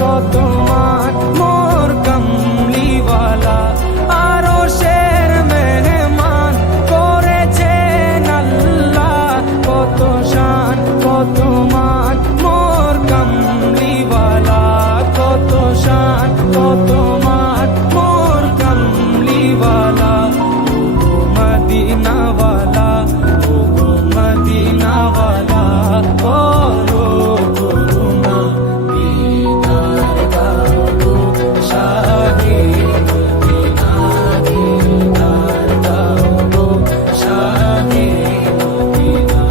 কত মান মোর কামলিওয়ালা, আরো শের মেহমান করেছেন আল্লাহ। কত শান কত মান মোর কামলিওয়ালা, কত শান কত মান মোর কামলিওয়ালা। ও মদিনাওয়ালা, ও মদিনাওয়ালা, করো করুণা দিদার দাও গো শাহে মদিনা, দিদার দাও গো শাহে মদিনা।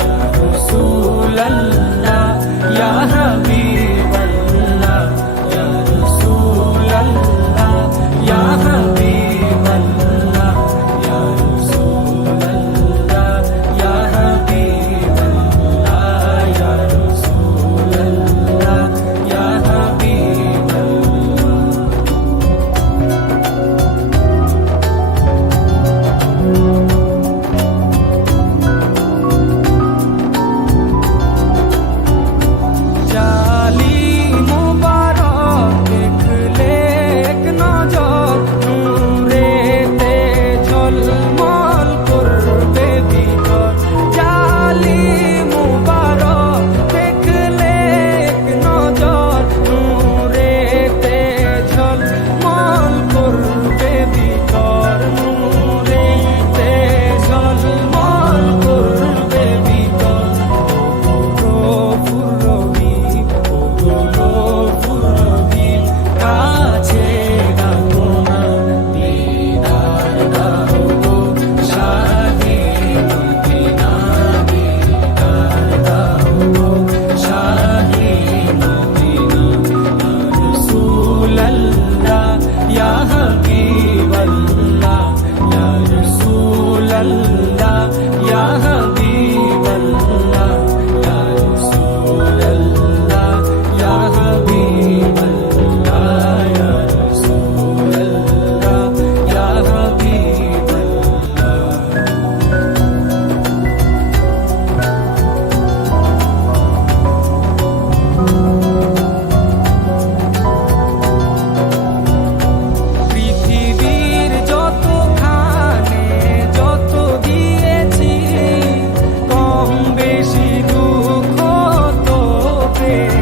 ইয়া রাসূলাল্লাহ ইয়া হাবিবাল্লাহ, ইয়া রাসূলাল্লাহ ইয়া হাবিবাল্লাহ, ইয়া রাসূলাল্লাহ ইয়া হাবিবাল্লাহ, ইয়া রাসূলাল্লাহ ইয়া হাবিবাল্লাহ। জালি মুবারক দেখলে এক নজর, নূরেতে ঝলমল করবে ভিতর। জালি মুবারক দেখলে এক নজর, নূরেতে ঝলমল করবে ভিতর, নূরেতে ঝলমল করবে ভিতর। গফুর রহিম, ও গফুর রহিম, কাছে ডাকো না, দিদার দাও গো শাহে মদিনা, দিদার দাও গো শাহে মদিনা। ইয়া রাসূলাল্লাহ ইয়া হাবিবাল্লাহ, ইয়া রাসূলাল্লাহ ইয়া হাবিবাল্লাহ, ইয়া রাসূলাল্লাহ ইয়া হাবিবাল্লাহ, ইয়া রাসূলাল্লাহ ইয়া হাবিবাল্লাহ। পৃথিবীর যতখানে যত দিয়েছি, কম বেশি দুঃখ তো পেয়েছি।